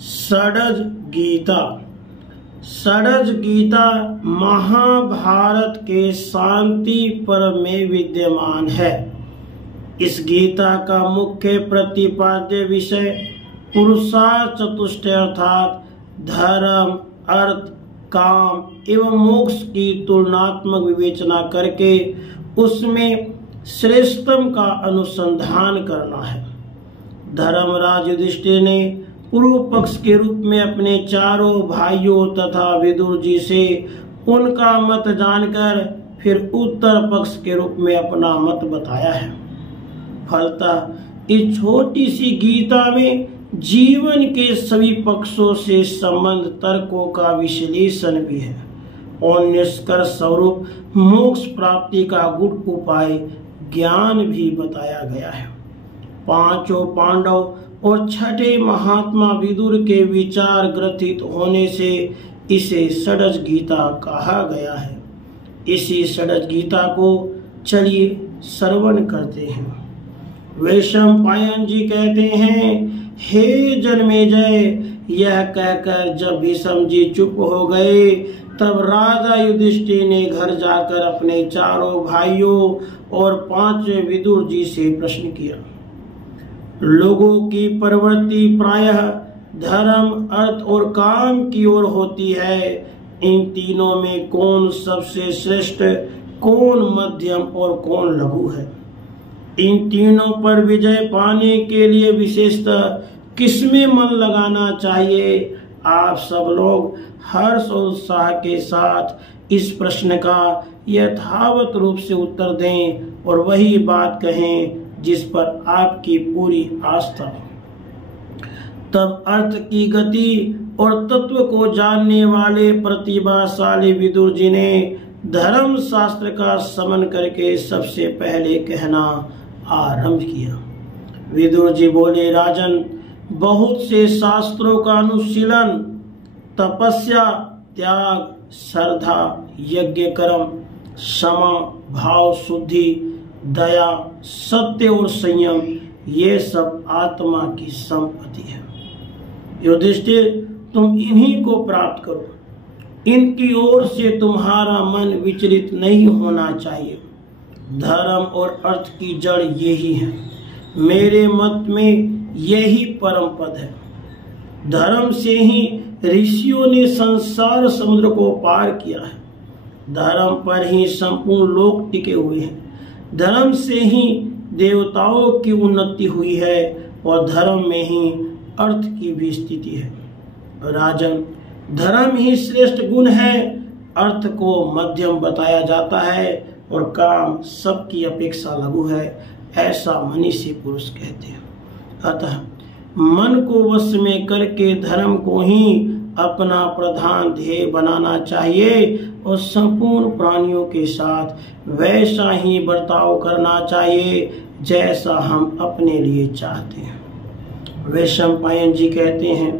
षड्ज गीता। षड्ज गीता महाभारत के शांति पर्व में विद्यमान है। इस गीता का मुख्य प्रतिपाद्य विषय पुरुषार्थ चतुष्टय अर्थात धर्म, अर्थ, काम एवं मोक्ष की तुलनात्मक विवेचना करके उसमें श्रेष्ठतम का अनुसंधान करना है। धर्मराज युधिष्ठिर ने पूर्व पक्ष के रूप में अपने चारों भाइयों तथा विदुर जी से उनका मत जानकर फिर उत्तर पक्ष के रूप में अपना मत बताया है। फलतः इस छोटी सी गीता में जीवन के सभी पक्षों से संबंध तर्कों का विश्लेषण भी है और निष्कर्ष स्वरूप मोक्ष प्राप्ति का गुड उपाय ज्ञान भी बताया गया है। पांचों पांडव और छठे महात्मा विदुर के विचार ग्रथित होने से इसे षड्ज गीता कहा गया है। इसी षड्ज गीता को चलिए श्रवण करते हैं। वैशंपायन जी कहते हैं, हे जन्मेजय, यह कहकर जब भीष्म जी चुप हो गए तब राजा युधिष्ठिर ने घर जाकर अपने चारों भाइयों और पांचवें विदुर जी से प्रश्न किया। लोगों की प्रवृत्ति प्रायः धर्म, अर्थ और काम की ओर होती है। इन तीनों में कौन सबसे श्रेष्ठ, कौन मध्यम और कौन लघु है? इन तीनों पर विजय पाने के लिए विशेषतः किसमें मन लगाना चाहिए? आप सब लोग हर्ष और उत्साह के साथ इस प्रश्न का यथावत रूप से उत्तर दें और वही बात कहें जिस पर आपकी पूरी आस्था है। तब अर्थ की गति और तत्व को जानने वाले प्रतिभाशाली विदुर जी ने धर्म शास्त्र का समन करके सबसे पहले कहना आरंभ किया। विदुर जी बोले, राजन, बहुत से शास्त्रों का अनुशीलन, तपस्या, त्याग, श्रद्धा, यज्ञ कर्म, क्षमा, भाव शुद्धि, दया, सत्य और संयम, ये सब आत्मा की संपत्ति है। युधिष्ठिर, तुम इन्हीं को प्राप्त करो। इनकी ओर से तुम्हारा मन विचलित नहीं होना चाहिए। धर्म और अर्थ की जड़ यही है। मेरे मत में यही परम पद है। धर्म से ही ऋषियों ने संसार समुद्र को पार किया है। धर्म पर ही संपूर्ण लोक टिके हुए हैं। धर्म से ही देवताओं की उन्नति हुई है और धर्म में ही अर्थ की भी स्थिति है। राजन, धर्म ही श्रेष्ठ गुण है। अर्थ को मध्यम बताया जाता है और काम सबकी अपेक्षा लघु है, ऐसा मनीषी पुरुष कहते हैं। अतः मन को वश में करके धर्म को ही अपना प्रधान ध्येय बनाना चाहिए और संपूर्ण प्राणियों के साथ वैसा ही बर्ताव करना चाहिए जैसा हम अपने लिए चाहते हैं। वैशंपायन जी कहते हैं,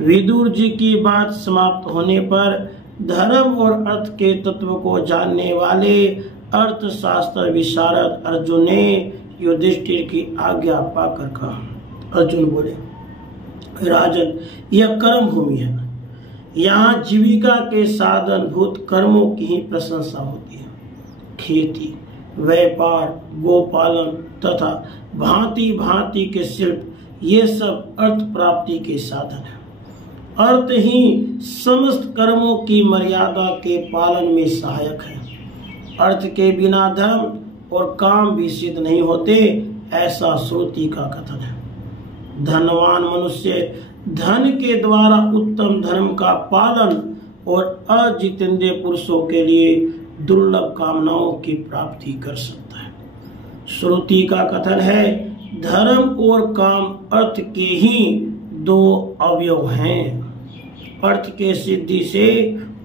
विदुर जी की बात समाप्त होने पर धर्म और अर्थ के तत्व को जानने वाले अर्थशास्त्र विशारद अर्जुन ने युधिष्ठिर की आज्ञा पाकर कहा। अर्जुन बोले, राजन, यह कर्म भूमि है। यहाँ जीविका के साधन भूत कर्मों की ही प्रशंसा होती है। खेती, व्यापार, गोपालन तथा भांति भांति के शिल्प, ये सब अर्थ प्राप्ति के साधन है। अर्थ ही समस्त कर्मों की मर्यादा के पालन में सहायक है। अर्थ के बिना धर्म और काम भी सिद्ध नहीं होते, ऐसा श्रुति का कथन है। धनवान मनुष्य धन के द्वारा उत्तम धर्म का पालन और अजितेंद्रिय पुरुषों के लिए दुर्लभ कामनाओं की प्राप्ति कर सकता है। श्रुति का कथन है, धर्म और काम अर्थ के ही दो अवयव हैं। अर्थ के सिद्धि से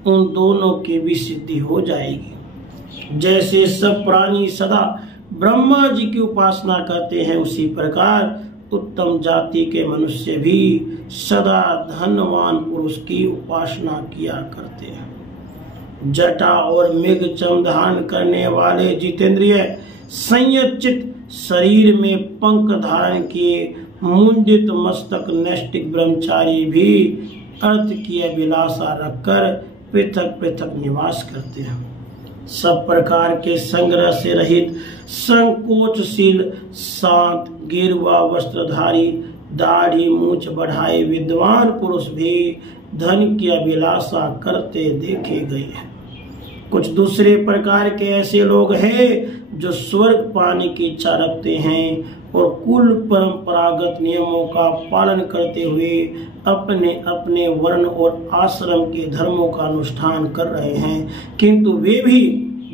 उन दोनों की भी सिद्धि हो जाएगी। जैसे सब प्राणी सदा ब्रह्मा जी की उपासना करते हैं, उसी प्रकार उत्तम जाति के मनुष्य भी सदा धनवान पुरुष की उपासना किया करते हैं। जटा और मृग चम धारण करने वाले जितेंद्रिय संयत चित्त शरीर में पंख धारण किए मुंडित मस्तक नैष्ठिक ब्रह्मचारी भी अर्थ की अभिलाषा रखकर पृथक पृथक निवास करते हैं। सब प्रकार के संग्रह से रहित संकोचशील शांत गेरुआ वस्त्रधारी दाढ़ी मूछ बढ़ाए विद्वान पुरुष भी धन की अभिलाषा करते देखे गए हैं। कुछ दूसरे प्रकार के ऐसे लोग हैं जो स्वर्ग पाने की इच्छा रखते हैं और कुल परंपरागत नियमों का पालन करते हुए अपने अपने वर्ण और आश्रम के धर्मों का अनुष्ठान कर रहे हैं, किंतु वे भी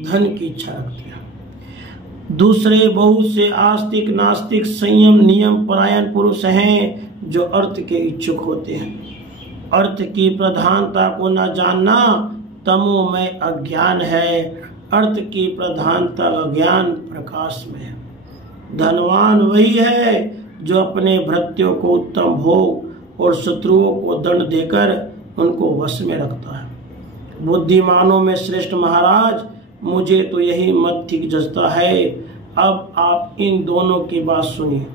धन की इच्छा रखते हैं। दूसरे बहुत से आस्तिक नास्तिक संयम नियम परायण पुरुष हैं जो अर्थ के इच्छुक होते हैं। अर्थ की प्रधानता को न जानना तमोमय अज्ञान है। अर्थ की प्रधानता अज्ञान प्रकाश में है। धनवान वही है जो अपने भृत्यों को उत्तम भोग और शत्रुओं को दंड देकर उनको वश में रखता है। बुद्धिमानों में श्रेष्ठ महाराज, मुझे तो यही मत ठीक जचता है। अब आप इन दोनों की बात सुनिए।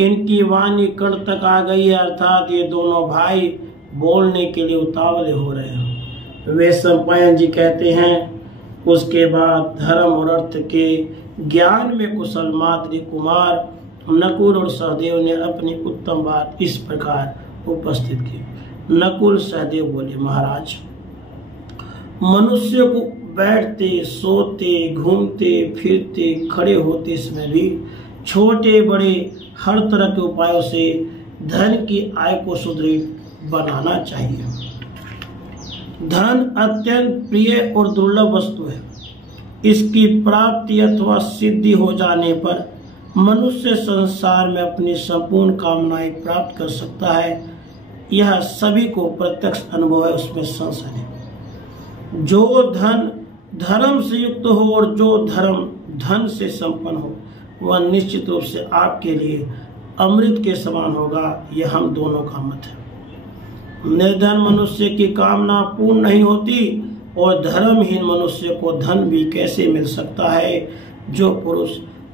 इनकी वाणी कण तक आ गई है, अर्थात ये दोनों भाई बोलने के लिए उतावले हो रहे हैं। वे सम्पायन जी कहते हैं, उसके बाद धर्म और अर्थ के ज्ञान में कुशल मातृ कुमार नकुल और सहदेव ने अपनी उत्तम बात इस प्रकार उपस्थित की। नकुल सहदेव बोले, महाराज, मनुष्य को बैठते सोते घूमते फिरते खड़े होते समय भी छोटे बड़े हर तरह के उपायों से धन की आय को सुदृढ़ बनाना चाहिए। धन अत्यंत प्रिय और दुर्लभ वस्तु है। इसकी प्राप्ति अथवा सिद्धि हो जाने पर मनुष्य संसार में अपनी संपूर्ण कामनाएं प्राप्त कर सकता है। यह सभी को प्रत्यक्ष अनुभव है, उसमें संशय नहीं। जो धन धर्म से युक्त हो और जो धर्म धन से संपन्न हो, वह निश्चित रूप से आपके लिए अमृत के समान होगा। यह हम दोनों का मत है। निर्धन मनुष्य की कामना पूर्ण नहीं होती और धर्महीन मनुष्य को धन भी कैसे मिल सकता है। जो पुरुष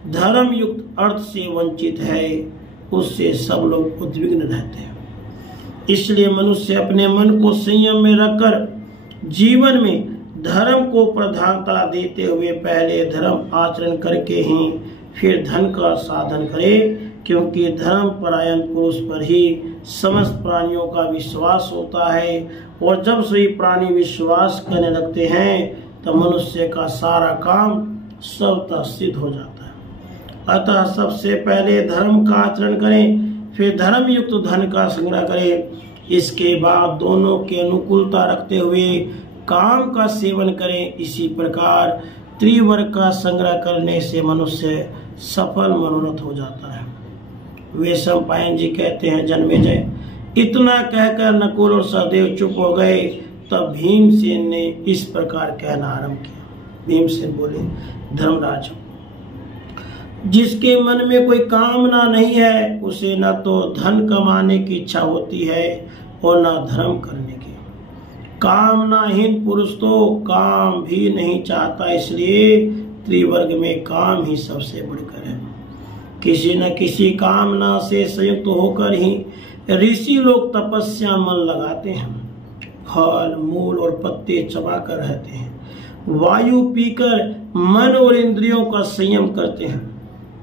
धर्म युक्त अर्थ से वंचित है, उससे सब लोग उद्विग्न रहते हैं। इसलिए मनुष्य अपने मन को संयम में रखकर जीवन में धर्म को प्रधानता देते हुए पहले धर्म आचरण करके ही फिर धन का साधन करे, क्योंकि धर्म परायण पुरुष पर ही समस्त प्राणियों का विश्वास होता है और जब सभी प्राणी विश्वास करने लगते हैं तो मनुष्य का सारा काम स्वतः सिद्ध हो जाता है। अतः सबसे पहले धर्म का आचरण करें, फिर धर्म युक्त धन का संग्रह करें। इसके बाद दोनों की अनुकूलता रखते हुए काम का सेवन करें। इसी प्रकार त्रिवर्ग का संग्रह करने से मनुष्य सफल मनोरथ हो जाता है। वे सम्पायन जी कहते हैं, जन्मेजय, इतना कहकर नकुल और सहदेव चुप हो गए। तब भीमसेन ने इस प्रकार कहना आरंभ किया। भीमसेन बोले, धर्मराज, जिसके मन में कोई कामना नहीं है, उसे न तो धन कमाने की इच्छा होती है और न धर्म करने की। कामनाहीन पुरुष तो काम भी नहीं चाहता, इसलिए त्रिवर्ग में काम ही सबसे बढ़कर है। किसी न किसी कामना से संयुक्त होकर ही ऋषि लोग तपस्या मन लगाते हैं, फल मूल और पत्ते चबाकर रहते हैं, वायु पीकर मन और इंद्रियों का संयम करते हैं।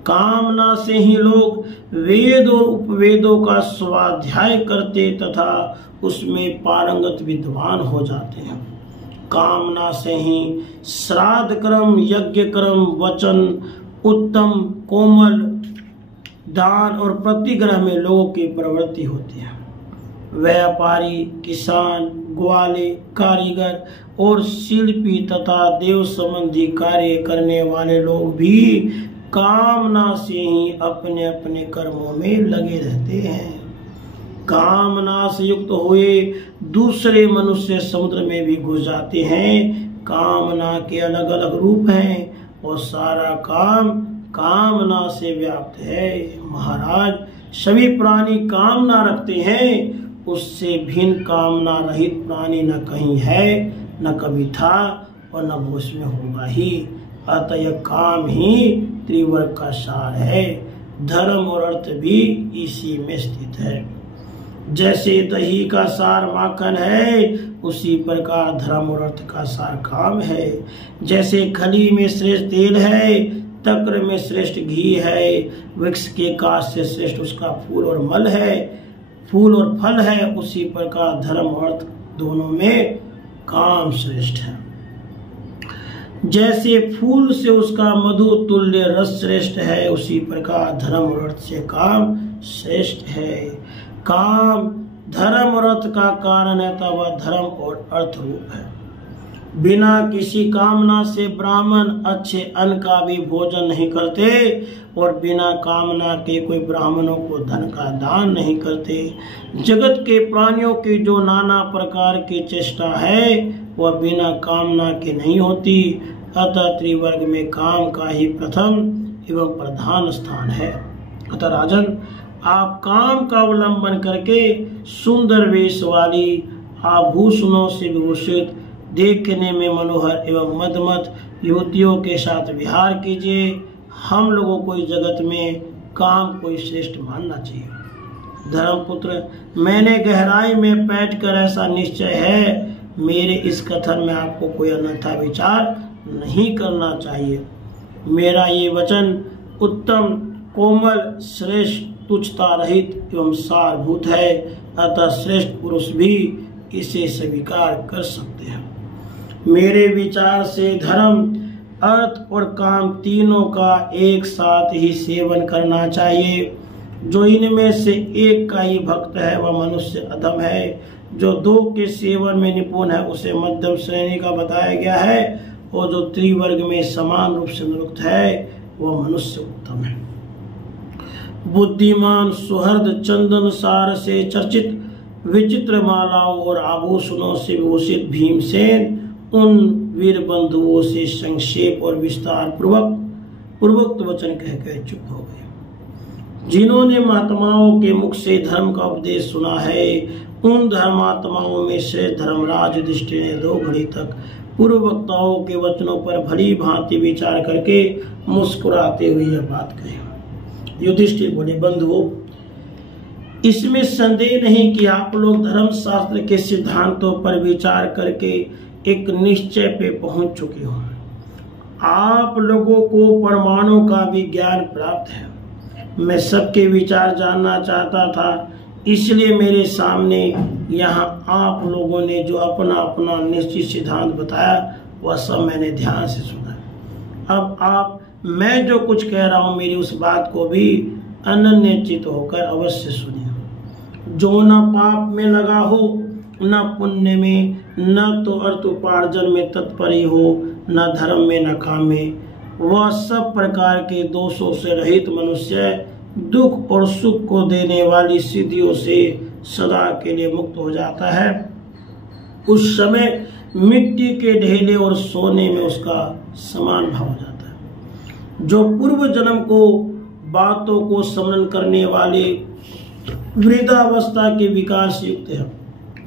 कामना से ही लोग वेद और उपवेदों का स्वाध्याय करते तथा उसमें पारंगत विद्वान हो जाते हैं। कामना से ही श्राद्ध कर्म, यज्ञ कर्म, वचन, उत्तम कोमल दान और प्रतिग्रह में लोगों की प्रवृत्ति होती है। व्यापारी, किसान, ग्वाले, कारीगर और शिल्पी तथा देव संबंधी कार्य करने वाले लोग भी कामना से ही अपने अपने कर्मों में लगे रहते हैं। कामना से युक्त हुए दूसरे मनुष्य समुद्र में भी घुस जाते हैं। कामना के अलग अलग रूप हैं और सारा काम कामना से व्याप्त है। महाराज, सभी प्राणी कामना रखते हैं, उससे भिन्न कामना रहित प्राणी न कहीं है, न कभी था और न भविष्य में होगा ही। अतः यह काम ही त्रिवर्ग का सार है। धर्म और अर्थ भी इसी में स्थित है। जैसे दही का सार माखन है, उसी प्रकार धर्म और अर्थ का सार काम है। जैसे खली में श्रेष्ठ तेल है, तक्र में श्रेष्ठ घी है, वृक्ष के काश से श्रेष्ठ उसका फूल और मल है, फूल और फल है, उसी प्रकार धर्म और अर्थ दोनों में काम श्रेष्ठ है। जैसे फूल से उसका मधु तुल्य रस श्रेष्ठ है, उसी प्रकार धर्म और अर्थ से काम श्रेष्ठ है। काम धर्म और अर्थ का कारण है, तब वह धर्म और अर्थ रूप है। बिना किसी कामना से ब्राह्मण अच्छे अन्न का भी भोजन नहीं करते, और बिना कामना के कोई ब्राह्मणों को धन का दान नहीं करते। जगत के प्राणियों की जो नाना प्रकार की चेष्टा है, वह बिना कामना के नहीं होती। अतः त्रिवर्ग में काम का ही प्रथम एवं प्रधान स्थान है। अतः राजन, आप काम का अवलंबन करके सुंदर वेश वाली, आभूषणों से विभूषित, देखने में मनोहर एवं मदमत युवतियों के साथ विहार कीजिए। हम लोगों को इस जगत में काम को श्रेष्ठ मानना चाहिए। धर्मपुत्र, मैंने गहराई में बैठकर ऐसा निश्चय है, मेरे इस कथन में आपको कोई अन्यथा विचार नहीं करना चाहिए। मेरा ये वचन उत्तम, कोमल, श्रेष्ठ, तुच्छता रहित एवं सारभूत है। अतः श्रेष्ठ पुरुष भी इसे स्वीकार कर सकते हैं। मेरे विचार से धर्म, अर्थ और काम तीनों का एक साथ ही सेवन करना चाहिए। जो इनमें से एक का ही भक्त है, वह मनुष्य अधम है। जो दो के सेवन में निपुण है, उसे मध्यम श्रेणी का बताया गया है। और जो त्रिवर्ग में समान रूप से निरुक्त है, वह मनुष्य उत्तम है। बुद्धिमान, सुहृद, चंदन सार से चर्चित, विचित्र मालाओं और आभूषणों से विभूषित भीमसेन उन वीर बंधुओं से संक्षेप और विस्तार पूर्वक वचन कहकर चुप हो गए। जिन्होंने महात्माओं के मुख से धर्म का उपदेश सुना है, उन धर्मात्माओं में श्रेष्ठ धर्मराज युधिष्ठिर ने 2 घड़ी तक पूर्व वक्ताओं के वचनों पर भली भांति विचार करके मुस्कुराते हुए यह बात कही। युधिष्ठिर बोले, बंधुओं, इसमें संदेह नहीं कि आप लोग धर्म शास्त्र के सिद्धांतों पर विचार करके एक निश्चय पे पहुंच चुके हो। आप लोगों को परमाणु का भी ज्ञान प्राप्त है। मैं सबके विचार जानना चाहता था, इसलिए मेरे सामने यहाँ आप लोगों ने जो अपना अपना निश्चित सिद्धांत बताया, वह सब मैंने ध्यान से सुना। अब मैं जो कुछ कह रहा हूँ, मेरी उस बात को भी अनन्यचित होकर अवश्य सुनिए। जो न पाप में लगा हो, न पुण्य में, न तो अर्थ उपार्जन में तत्पर ही हो, न धर्म में न काम में, वह सब प्रकार के दोषों से रहित मनुष्य दुख और सुख को देने वाली सिद्धियों से सदा के लिए मुक्त हो जाता है। उस समय मिट्टी के ढेले और सोने में उसका समान भाव हो जाता है। जो पूर्व जन्म को बातों को स्मरण करने वाले वृद्धावस्था के विकार से युक्त है,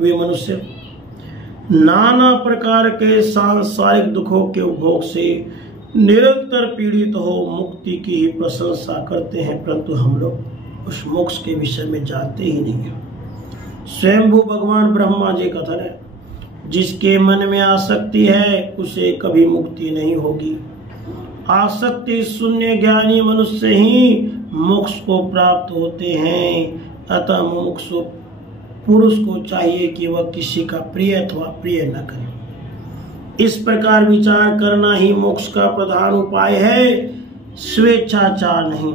वे मनुष्य नाना प्रकार के सांसारिक दुखों के उपभोग से निरंतर पीड़ित हो मुक्ति की ही प्रशंसा करते हैं, परंतु हम लोग उस मोक्ष के विषय में जानते ही नहीं है। स्वयंभू भगवान ब्रह्मा जी कथन है, जिसके मन में आसक्ति है उसे कभी मुक्ति नहीं होगी। आसक्ति शून्य ज्ञानी मनुष्य ही मोक्ष को प्राप्त होते हैं। अतः मुमुक्षु पुरुष को चाहिए कि वह किसी का प्रिय अथवा प्रिय न करे। इस प्रकार विचार करना ही मोक्ष का प्रधान उपाय है, स्वेच्छाचार नहीं।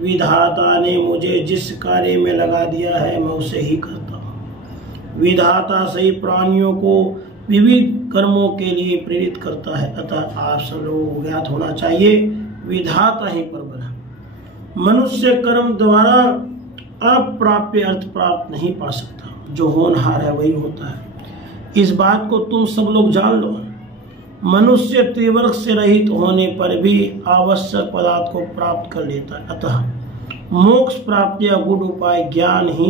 विधाता ने मुझे जिस कार्य में लगा दिया है, मैं उसे ही करता हूँ। विधाता सही प्राणियों को विविध कर्मों के लिए प्रेरित करता है। अतः आप सब लोगों को ज्ञात होना चाहिए, विधाता ही प्रबल है। मनुष्य कर्म द्वारा अप्राप्य अर्थ प्राप्त नहीं पा सकता। जो होनहार है वही होता है। इस बात को तुम सब लोग जान लो। मनुष्य त्रिवर्ग से रहित होने पर भी आवश्यक पदार्थ को प्राप्त कर लेता है। अतः मोक्ष प्राप्ति का गुण उपाय ज्ञान ही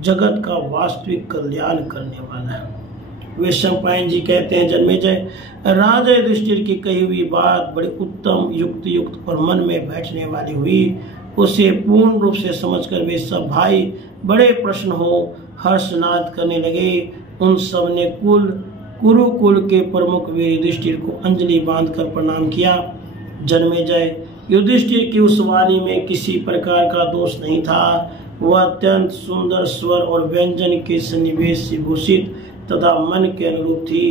जगत का वास्तविक कल्याण करने वाला है। वैशंपायन जी कहते हैं, जन्मेजय, राजा युधिष्ठिर की कही हुई बात बड़ी उत्तम, युक्त और मन में बैठने वाली हुई। उसे पूर्ण रूप से समझकर वे सब भाई बड़े प्रसन्न हो हर्षनाद करने लगे। उन सब ने कुरुकुल के प्रमुख वीर युधिष्ठिर को अंजलि बांधकर प्रणाम किया। जन्मेजय, युधिष्ठिर की उस वाणी में किसी प्रकार का दोष नहीं था। वह अत्यंत सुंदर स्वर और व्यंजन के सन्निवेश से भूषित तथा मन के अनुरूप थी।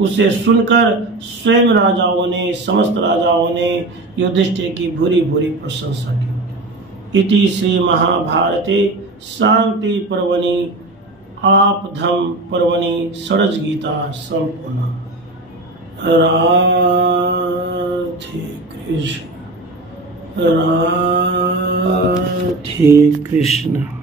उसे सुनकर स्वयं समस्त राजाओं ने युधिष्ठिर की भूरी भूरी प्रशंसा की। इति श्री महाभारते शांति पर्वणि आपधम पर्वणि षड्ज गीता संपूर्ण। राधे कृष्ण।